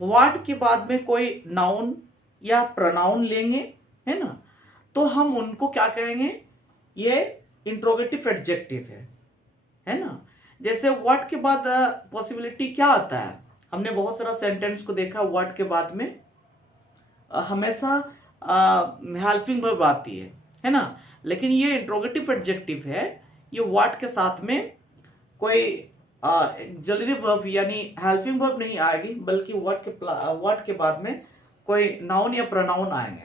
What के बाद में कोई नाउन या प्रोनाउन लेंगे, है ना, तो हम उनको क्या कहेंगे, ये इंट्रोगेटिव एडजेक्टिव है ना। जैसे व्हाट के बाद पॉसिबिलिटी क्या आता है, हमने बहुत सारा सेंटेंस को देखा, व्हाट के बाद में हमेशा हेल्पिंग वर्ब आती है ना, लेकिन ये इंट्रोगेटिव एडजेक्टिव है, ये व्हाट के साथ में कोई ऑक्सिलरी वर्ब यानी हेल्पिंग वर्ब नहीं आएगी, बल्कि व्हाट के बाद में कोई नाउन या प्रोनाउन आएंगे,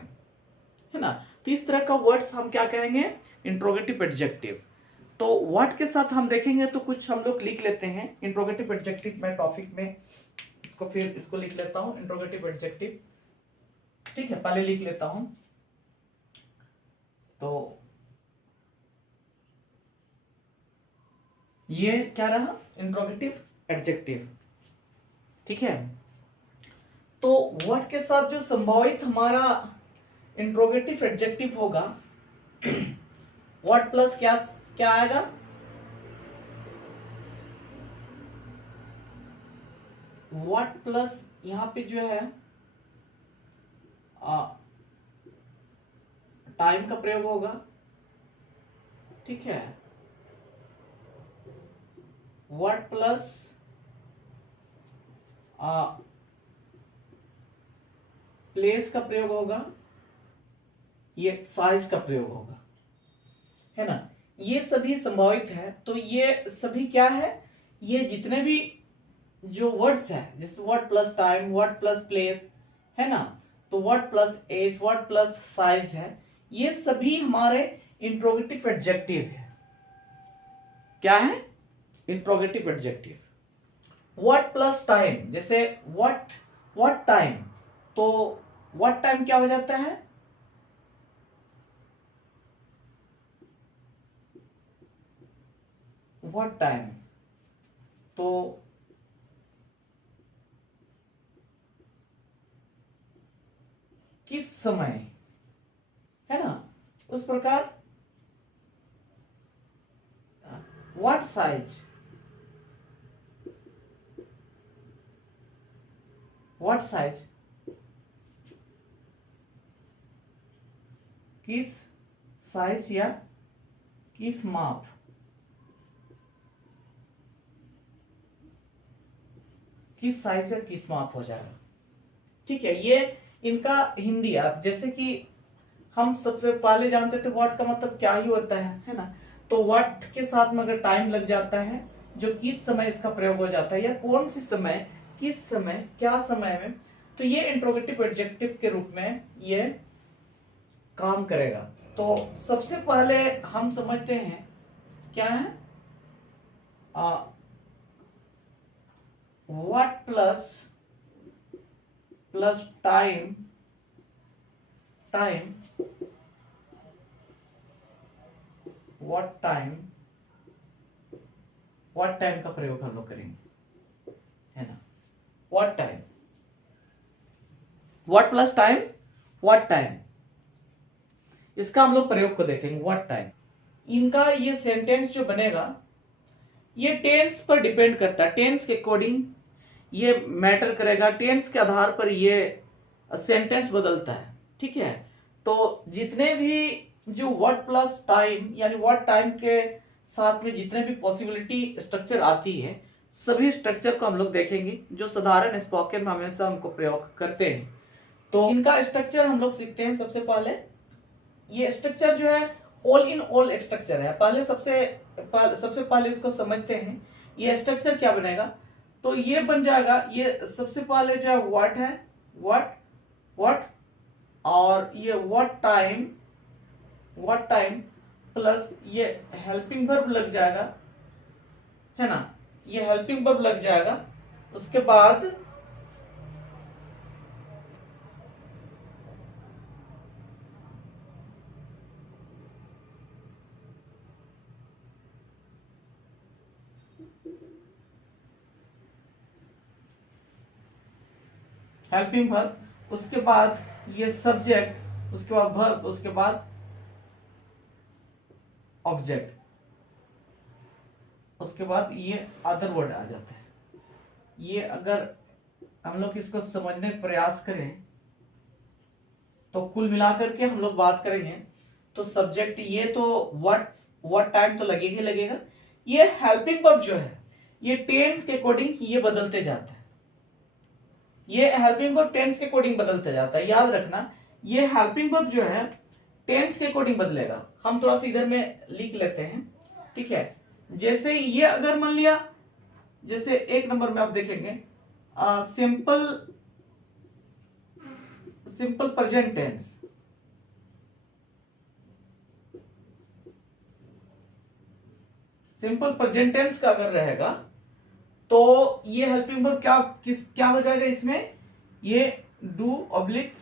है ना। तो इस तरह का वर्ड्स हम क्या कहेंगे, इंट्रोगेटिव एडजेक्टिव। तो व्हाट के साथ हम देखेंगे तो कुछ हम लोग लिख लेते हैं इंट्रोगेटिव एडजेक्टिव में, टॉपिक में इसको, फिर इसको लिख लेता हूं इंट्रोगेटिव एडजेक्टिव। ठीक है, पहले लिख लेता हूं। तो ये क्या रहा, इंट्रोगेटिव एडजेक्टिव। ठीक है, तो व्हाट के साथ जो संभावित हमारा इंट्रोगेटिव एडजेक्टिव होगा, व्हाट प्लस क्या क्या आएगा, व्हाट प्लस यहां पे जो है टाइम का प्रयोग होगा। ठीक है, व्हाट प्लस प्लेस का प्रयोग होगा, ये साइज का प्रयोग होगा, है ना। ये सभी संभावित है। तो ये सभी क्या है, ये जितने भी जो वर्ड्स है, जैसे what plus time, what plus place, है ना, तो what plus age, what plus size है, ये सभी हमारे इंट्रोगेटिव एडजेक्टिव है। क्या है, interrogative adjective. What plus time, जैसे व्हाट टाइम, तो व्हाट टाइम क्या हो जाता है, व्हाट टाइम, तो किस समय, है ना। उस प्रकार व्हाट साइज, व्हाट साइज, किस साइज या किस माप, किस साइज या किस माप हो जाएगा। ठीक है, ये इनका हिंदी अर्थ, जैसे कि हम सबसे पहले जानते थे व्हाट का मतलब क्या ही होता है ना। तो व्हाट के साथ में अगर टाइम लग जाता है, जो किस समय इसका प्रयोग हो जाता है, या कौन सी समय, किस समय, क्या समय में, तो ये इंट्रोगेटिव एडजेक्टिव के रूप में ये काम करेगा। तो सबसे पहले हम समझते हैं क्या है, what plus time, what time का प्रयोग हम लोग करेंगे, है ना। What time, what plus time, what time, इसका हम लोग प्रयोग को देखेंगे। व्हाट टाइम, इनका ये सेंटेंस जो बनेगा, ये टेंस पर डिपेंड करता है, टेंस के अकॉर्डिंग ये मैटर करेगा, टेंस के आधार पर ये सेंटेंस बदलता है। ठीक है, तो जितने भी जो व्हाट प्लस टाइम यानी व्हाट टाइम के साथ में जितने भी पॉसिबिलिटी स्ट्रक्चर आती है, सभी स्ट्रक्चर को हम लोग देखेंगे, जो साधारण स्पोकन में हमेशा हमको प्रयोग करते हैं। तो इनका स्ट्रक्चर हम लोग सीखते हैं। सबसे पहले ये स्ट्रक्चर जो है ऑल इन ऑल स्ट्रक्चर है। पहले सबसे पहले इसको समझते हैं, ये स्ट्रक्चर क्या बनेगा। तो ये बन जाएगा, ये सबसे पहले जो है व्हाट है, व्हाट, और ये व्हाट टाइम प्लस ये हेल्पिंग वर्ब लग जाएगा, है ना, ये हेल्पिंग वर्ब लग जाएगा। उसके बाद हेल्पिंग वर्ब, उसके बाद ये सब्जेक्ट, उसके बाद वर्ब, उसके बाद ऑब्जेक्ट, उसके बाद ये अदर वर्ड आ जाता है। ये अगर हम लोग इसको समझने का प्रयास करें तो कुल मिलाकर के हम लोग बात करेंगे तो सब्जेक्ट ये तो व्हाट टाइम तो लगेगा ही लगेगा। ये हेल्पिंग वर्ब जो है ये टेंस के अकॉर्डिंग ये बदलते जाता है। ये हेल्पिंग वर्ब टेंस के अकॉर्डिंग बदलते जाता है, याद रखना। ये हेल्पिंग वर्ब जो है टेंस के अकॉर्डिंग बदलेगा। हम थोड़ा सा इधर में लिख लेते हैं, ठीक है। जैसे ये अगर मान लिया, जैसे एक नंबर में आप देखेंगे simple present tense, simple present tense का अगर रहेगा तो ये हेल्पिंग वर्ब क्या हो जाएगा इसमें, ये डू ऑब्लिक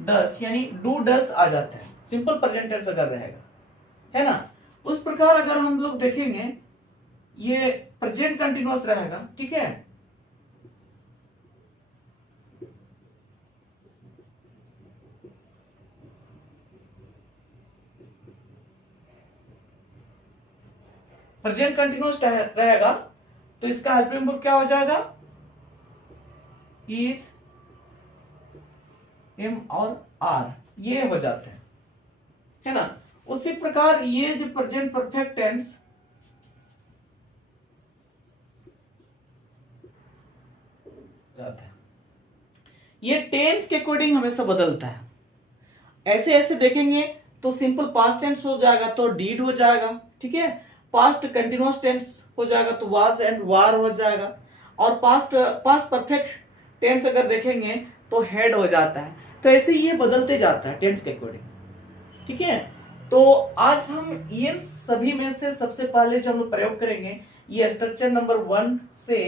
डस, यानी डू डस आ जाता है सिंपल प्रेजेंट टेंस अगर रहेगा, है ना। उस प्रकार अगर हम लोग देखेंगे ये प्रेजेंट कंटिन्यूअस रहेगा, ठीक है। प्रेजेंट कंटिन्यूअस रहेगा तो इसका हेल्पिंग वर्ब क्या हो जाएगा, इज, एम और आर, ये हो जाते हैं, है ना। उसी प्रकार ये जो प्रेजेंट परफेक्ट टेंस जाता है, ये टेंस के अकॉर्डिंग हमेशा बदलता है। ऐसे ऐसे देखेंगे तो सिंपल पास्ट टेंस हो जाएगा तो डीड हो जाएगा, ठीक है। पास्ट कंटिन्यूअस टेंस हो जाएगा तो वाज एंड वार हो जाएगा, और पास्ट परफेक्ट टेंस अगर देखेंगे तो हेड हो जाता है। तो ऐसे ये बदलते जाता है टेंस के अकॉर्डिंग, ठीक है। तो आज हम इन सभी में से सबसे पहले जो हम लोग प्रयोग करेंगे ये स्ट्रक्चर नंबर 1 से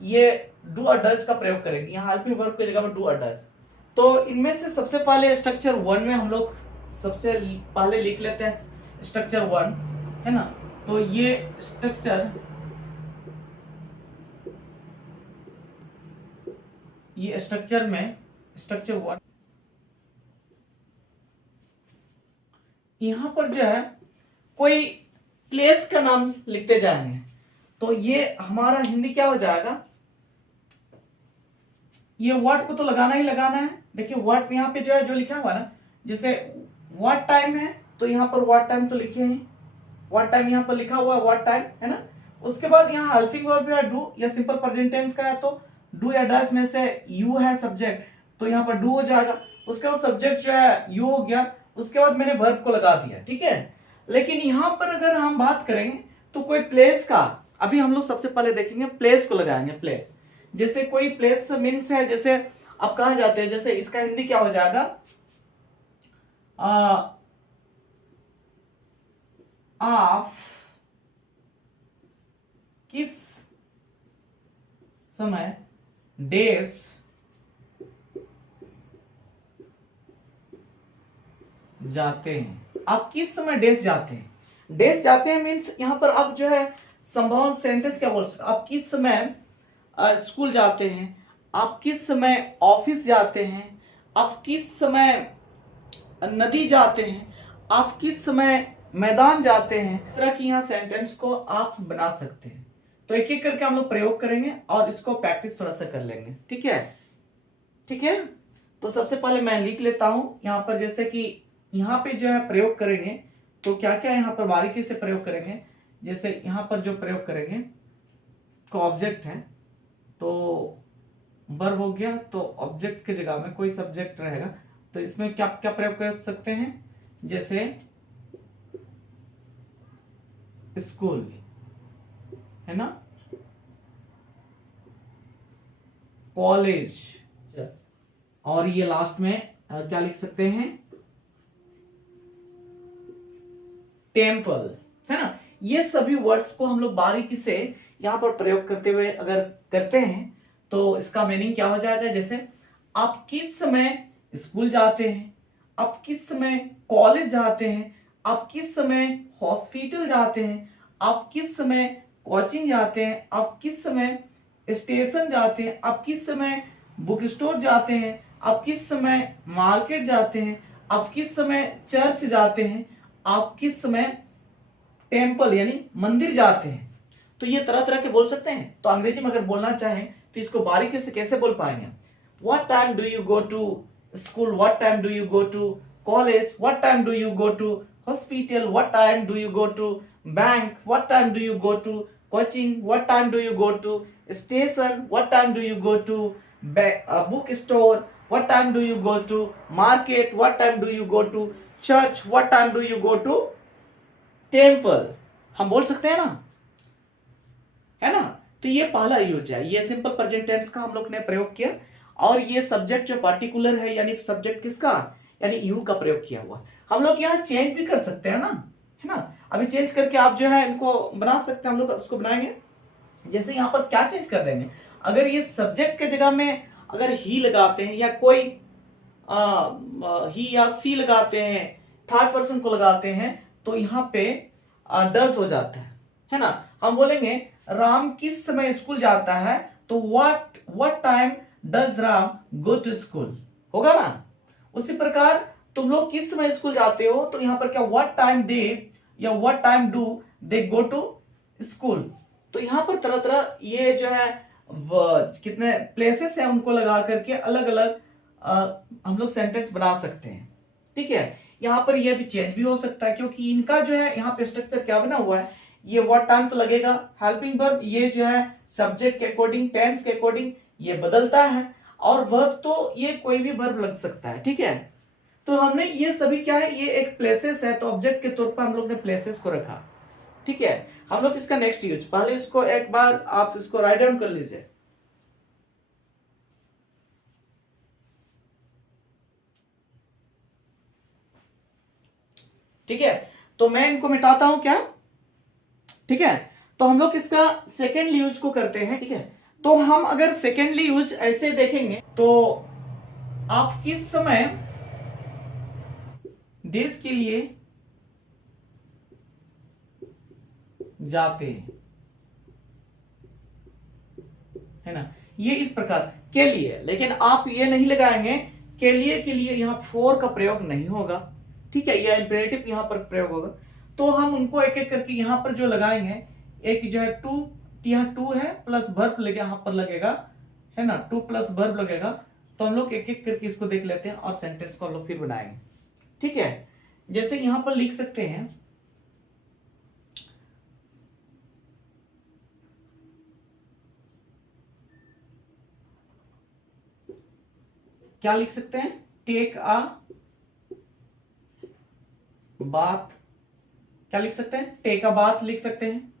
ये डू और डज का प्रयोग करेंगे। यहाँ हेल्पिंग वर्ब की जगह में डू और डज। तो इनमें से सबसे पहले स्ट्रक्चर 1 में हम लोग सबसे पहले लिख लेते हैं स्ट्रक्चर 1, है ना। तो ये स्ट्रक्चर में स्ट्रक्चर 1, यहां पर जो है कोई प्लेस का नाम लिखते जाएंगे तो ये हमारा हिंदी क्या हो जाएगा, ये वर्ड को तो लगाना ही लगाना है। देखिए वर्ड यहाँ पे जो है जो लिखा हुआ ना, जैसे व्हाट टाइम है तो यहाँ पर व्हाट टाइम तो लिखे हैं, व्हाट टाइम यहाँ पर लिखा हुआ है व्हाट टाइम, है ना। उसके बाद यहाँ हेल्पिंग वर्ब है डू या सिंपल प्रेजेंट टेंस का है तो डू या डज में से यू है सब्जेक्ट तो यहाँ पर डू हो जाएगा। उसके बाद सब्जेक्ट जो है यू हो गया, उसके बाद मैंने वर्ब को लगा दिया, ठीक है। लेकिन यहाँ पर अगर हम बात करेंगे तो कोई प्लेस का, अभी हम लोग सबसे पहले देखेंगे प्लेस को लगाएंगे। प्लेस जैसे कोई प्लेस मीन्स है, जैसे आप कहाँ जाते हैं, जैसे इसका हिंदी क्या हो जाएगा, आप किस समय डेज जाते हैं, आप किस समय डेज जाते हैं। डेज जाते हैं मीन्स यहाँ पर आप जो है संभावना सेंटेंस क्या बोल सकते, आप किस समय स्कूल जाते हैं, आप किस समय ऑफिस जाते हैं, आप किस समय नदी जाते हैं, आप किस समय मैदान जाते हैं। इस तरह की यहाँ सेंटेंस को आप बना सकते हैं। तो एक एक करके हम लोग प्रयोग करेंगे और इसको प्रैक्टिस थोड़ा सा कर लेंगे, ठीक है। ठीक है, तो सबसे पहले मैं लिख लेता हूं यहाँ पर, जैसे कि यहाँ पे जो है प्रयोग करेंगे तो क्या क्या यहाँ पर बारीकी से प्रयोग करेंगे। जैसे यहाँ पर जो प्रयोग करेंगे को ऑब्जेक्ट है तो वर्ब हो गया, तो ऑब्जेक्ट की जगह में कोई सब्जेक्ट रहेगा तो इसमें क्या क्या प्रयोग कर सकते हैं, जैसे स्कूल, है ना, कॉलेज, और ये लास्ट में क्या लिख सकते हैं, टेम्पल, है ना। ये सभी वर्ड्स को हम लोग बारीकी से यहाँ पर प्रयोग करते हुए अगर करते हैं तो इसका मीनिंग क्या हो जाएगा। जैसे आप किस समय स्कूल जाते हैं, आप किस समय कॉलेज जाते हैं, आप किस समय हॉस्पिटल जाते हैं, आप किस समय कोचिंग जाते हैं, आप किस समय स्टेशन जाते हैं, आप किस समय बुक स्टोर जाते हैं, आप किस समय मार्केट जाते हैं, आप किस समय चर्च जाते हैं, आप किस समय टेम्पल यानी मंदिर जाते हैं। तो ये तरह तरह के बोल सकते हैं। तो अंग्रेजी में अगर बोलना चाहें तो इसको बारीकी से कैसे बोल पाएंगे? What time do you go to school, what time do you go to college, what time do you go to hospital, what time do you go to bank, what time do you go to coaching, what time do you go to station, what time do you go to book store, what time do you go to market, what time do you go to church, what time do you go to temple। हम बोल सकते हैं ना, है ना। तो ये पहला यूज है, ये सिंपल प्रेजेंट टेंस का हम लोग ने प्रयोग किया। और ये सब्जेक्ट जो पार्टिकुलर है यानी सब्जेक्ट किसका, यानी यू का प्रयोग किया हुआ। हम लोग यहाँ चेंज भी कर सकते हैं ना, है ना। अभी चेंज करके आप जो है इनको बना सकते हैं, हम लोग उसको बनाएंगे। जैसे यहाँ पर क्या चेंज कर देंगे, अगर ये सब्जेक्ट के जगह में अगर ही लगाते हैं या कोई ही या सी लगाते हैं, थर्ड पर्सन को लगाते हैं, तो यहाँ पे डज हो जाता है ना। हम बोलेंगे राम किस समय स्कूल जाता है, तो what time does Ram go to school होगा ना। उसी प्रकार तुम लोग किस समय स्कूल जाते हो, तो यहाँ पर क्या व्हाट टाइम दे या what time do they go to school. तो यहाँ पर तरह तरह ये जो है कितने प्लेसेस है उनको लगा करके अलग अलग हम लोग सेंटेंस बना सकते हैं। ठीक है, यहाँ पर ये भी चेंज भी हो सकता है, क्योंकि इनका जो है यहाँ पे स्ट्रक्चर क्या बना हुआ है, ये व्हाट टाइम तो लगेगा, हेल्पिंग वर्ब ये जो है सब्जेक्ट के अकॉर्डिंग, टेंस के अकॉर्डिंग ये बदलता है, और वर्ब तो ये कोई भी वर्ब लग सकता है। ठीक है, तो हमने ये सभी क्या है, ये एक प्लेसेस है, तो ऑब्जेक्ट के तौर पर हम लोग ने प्लेसेस को रखा। ठीक है, हम लोग इसका नेक्स्ट यूज, पहले इसको एक बार आप इसको राइट डाउन कर लीजिए। ठीक है, तो मैं इनको मिटाता हूं क्या। ठीक है, तो हम लोग इसका सेकेंडली यूज को करते हैं। ठीक है, तो हम अगर सेकेंडली यूज ऐसे देखेंगे, तो आप किस समय देश के लिए जाते हैं, है ना, ये इस प्रकार के लिए। लेकिन आप ये नहीं लगाएंगे के लिए यहां फोर का प्रयोग नहीं होगा। ठीक है, यह इंपेरेटिव यहां पर प्रयोग होगा। तो हम उनको एक एक करके यहां पर जो लगाएंगे, एक जो है टू, यहाँ टू है प्लस वर्ब लगे यहां पर लगेगा, है ना, टू प्लस वर्ब लगेगा। तो हम लोग एक एक करके इसको देख लेते हैं और सेंटेंस को हम लोग फिर बनाएंगे। ठीक है, जैसे यहां पर लिख सकते हैं, क्या लिख सकते हैं, टेक अ बात, क्या लिख सकते हैं, टेक अ बात लिख सकते हैं,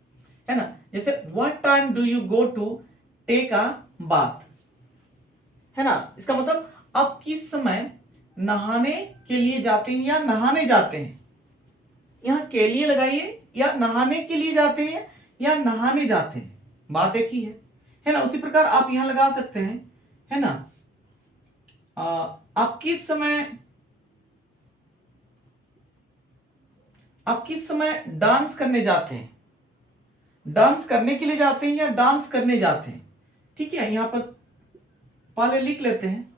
है ना। जैसे what time do you go to take a bath, है ना। इसका मतलब आप किस समय नहाने के लिए जाते हैं या नहाने जाते हैं। यहां के लिए लगाइए, या नहाने के लिए जाते हैं या नहाने जाते हैं, बात एक ही है ना। उसी प्रकार आप यहां लगा सकते हैं, है ना, आप किस समय डांस करने जाते हैं, डांस करने के लिए जाते हैं या डांस करने जाते हैं। ठीक है, यहां पर पहले लिख लेते हैं।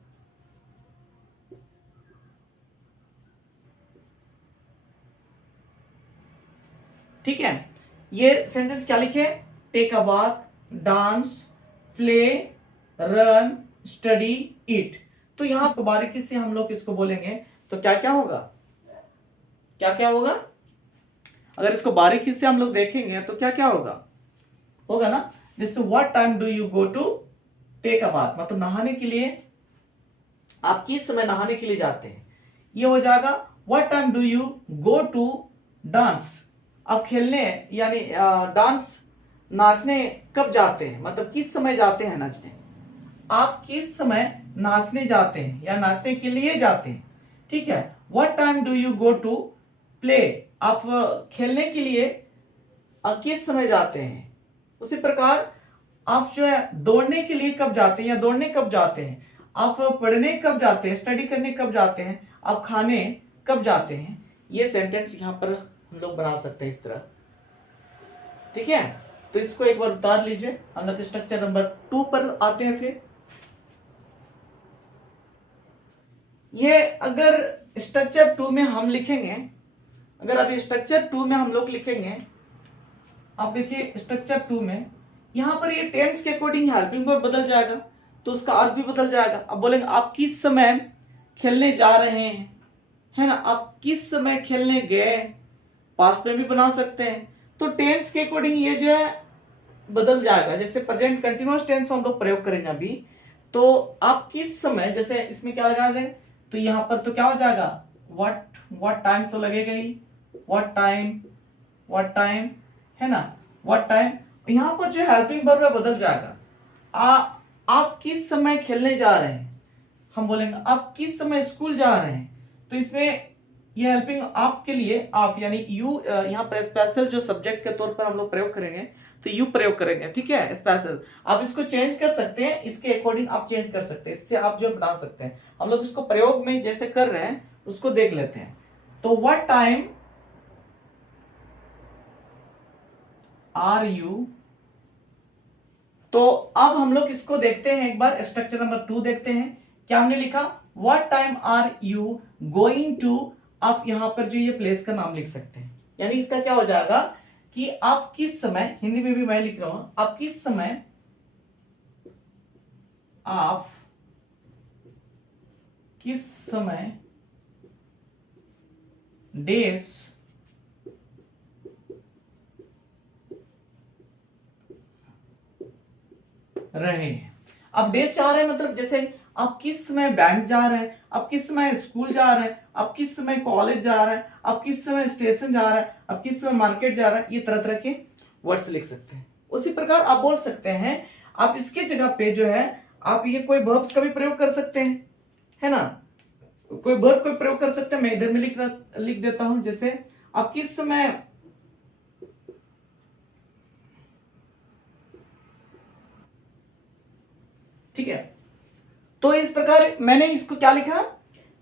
ठीक है, ये सेंटेंस क्या लिखे, take a bath, dance, play, run, study, eat. तो यहां पर बारीकी से हम लोग इसको बोलेंगे तो क्या क्या होगा, क्या क्या होगा, अगर इसको बारीकी से हम लोग देखेंगे तो क्या क्या होगा ना। जैसे what time do you go to take a bath, मतलब नहाने के लिए आप किस समय नहाने के लिए जाते हैं, ये हो जाएगा। What time do you go to dance, आप खेलने यानी डांस नाचने कब जाते हैं, मतलब किस समय जाते हैं नाचने, आप किस समय नाचने जाते हैं या नाचने के लिए जाते हैं। ठीक है, what time do you go to play, आप खेलने के लिए किस समय जाते हैं। उसी प्रकार आप जो है दौड़ने के लिए कब जाते हैं या दौड़ने कब जाते हैं, आप पढ़ने कब जाते हैं, स्टडी करने कब जाते हैं, आप खाने कब जाते हैं। ये सेंटेंस यहां पर हम लोग बना सकते हैं इस तरह। ठीक है, तो इसको एक बार उतार लीजिए, हम लोग स्ट्रक्चर नंबर 2 पर आते हैं। फिर ये अगर स्ट्रक्चर 2 में हम लिखेंगे, अगर अभी स्ट्रक्चर 2 में हम लोग लिखेंगे, आप देखिए स्ट्रक्चर 2 में यहाँ पर ये टेंस के अकॉर्डिंग हेल्पिंग वर्ब बदल जाएगा, तो उसका अर्थ भी बदल जाएगा। अब बोलेंगे आप किस समय खेलने जा रहे हैं, है ना, आप किस समय खेलने गए, पास्ट में भी बना सकते हैं। तो टेंस के अकॉर्डिंग ये जो है बदल जाएगा। जैसे प्रेजेंट कंटिन्यूअस टेंस हम लोग प्रयोग करेंगे अभी, तो आप किस समय, जैसे इसमें क्या लगा दें, तो यहाँ पर तो क्या हो जाएगा, व्हाट टाइम तो लगेगा ही, व्हाट टाइम, है ना, व्हाट टाइम। यहाँ पर जो हेल्पिंग वर्ब है बदल जाएगा। आप किस समय खेलने जा रहे हैं, हम बोलेंगे आप किस समय स्कूल जा रहे हैं, तो इसमें ये हेल्पिंग आपके लिए आप यानी यू यहाँ पर स्पेशल जो सब्जेक्ट के तौर पर हम लोग प्रयोग करेंगे, तो यू प्रयोग करेंगे, ठीक है, स्पेशल। आप इसको चेंज कर सकते हैं, इसके अकॉर्डिंग आप चेंज कर सकते हैं, इससे आप जो बना सकते हैं। हम लोग इसको प्रयोग में जैसे कर रहे हैं उसको देख लेते हैं। तो व्हाट टाइम आर यू, तो अब हम लोग इसको देखते हैं एक बार, स्ट्रक्चर नंबर 2 देखते हैं। क्या हमने लिखा, what time are you going to, आप यहां पर जो ये प्लेस का नाम लिख सकते हैं, यानी इसका क्या हो जाएगा कि आप किस समय, हिंदी में भी मैं लिख रहा हूं, आप किस समय, आप किस समय डेज रहे हैं। अब डेज जा रहे हैं मतलब जैसे आप किस समय बैंक जा रहे हैं, आप किस समय स्कूल जा रहे हैं, आप किस समय कॉलेज जा रहे हैं, आप किस समय स्टेशन जा रहे हैं, आप किस समय मार्केट जा रहे हैं, ये तरह तरह के वर्ड्स लिख सकते हैं। उसी प्रकार आप बोल सकते हैं, आप इसके जगह पे जो है आप ये कोई वर्ब्स का भी प्रयोग कर सकते हैं, है ना, कोई वर्ब कोई प्रयोग कर सकते हैं। मैं इधर में लिख देता हूं, जैसे आप किस समय, ठीक है, तो इस प्रकार मैंने इसको क्या लिखा,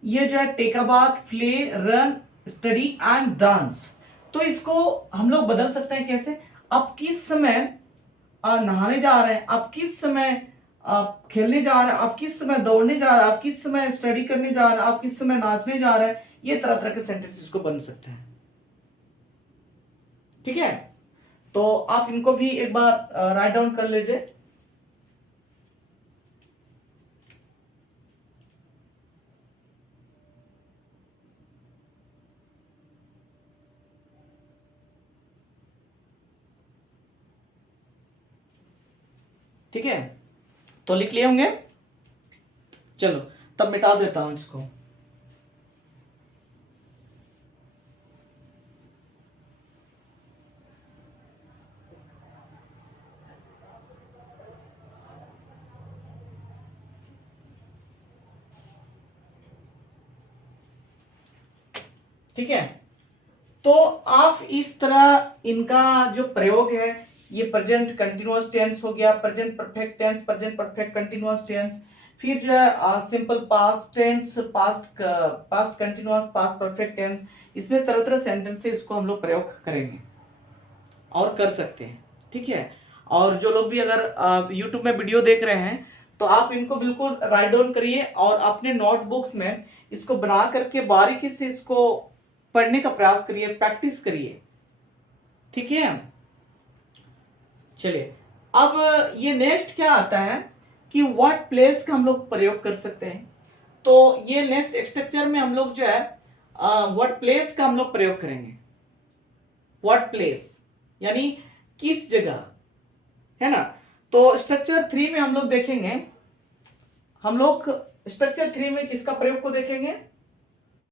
ये जो है take a bath, play, run, study and dance. तो इसको हम लोग बदल सकते हैं कैसे, आप किस समय नहाने जा रहे हैं, आप किस समय आप खेलने जा रहे हैं, आप किस समय दौड़ने जा रहे हैं, आप किस समय स्टडी करने जा रहे हैं, आप किस समय नाचने जा रहे हैं, ये तरह तरह के सेंटेंसेस को बन सकते हैं, ठीक है। तो आप इनको भी एक बार राइट डाउन कर लीजिए। ठीक है, तो लिख लिए होंगे। चलो तब मिटा देता हूं इसको। ठीक है, तो आप इस तरह इनका जो प्रयोग है, ये प्रेजेंट कंटिन्यूअस टेंस हो गया, present perfect tense, present perfect continuous tense, फिर जो है simple past tense, past continuous, past perfect tense, इसमें तरह तरह सेंटेंस इसको हम लोग प्रयोग करेंगे और कर सकते हैं, ठीक है। और जो लोग भी अगर यूट्यूब में वीडियो देख रहे हैं, तो आप इनको बिल्कुल राइट डाउन करिए और अपने नोटबुक्स में इसको बना करके बारीकी से इसको पढ़ने का प्रयास करिए, प्रैक्टिस करिए, ठीक है। चलिए, अब ये नेक्स्ट क्या आता है कि व्हाट प्लेस का हम लोग प्रयोग कर सकते हैं। तो ये नेक्स्ट स्ट्रक्चर में हम लोग जो है व्हाट प्लेस का हम लोग प्रयोग करेंगे। व्हाट प्लेस यानी किस जगह, है ना। तो स्ट्रक्चर 3 में हम लोग देखेंगे, हम लोग स्ट्रक्चर 3 में किसका प्रयोग को देखेंगे,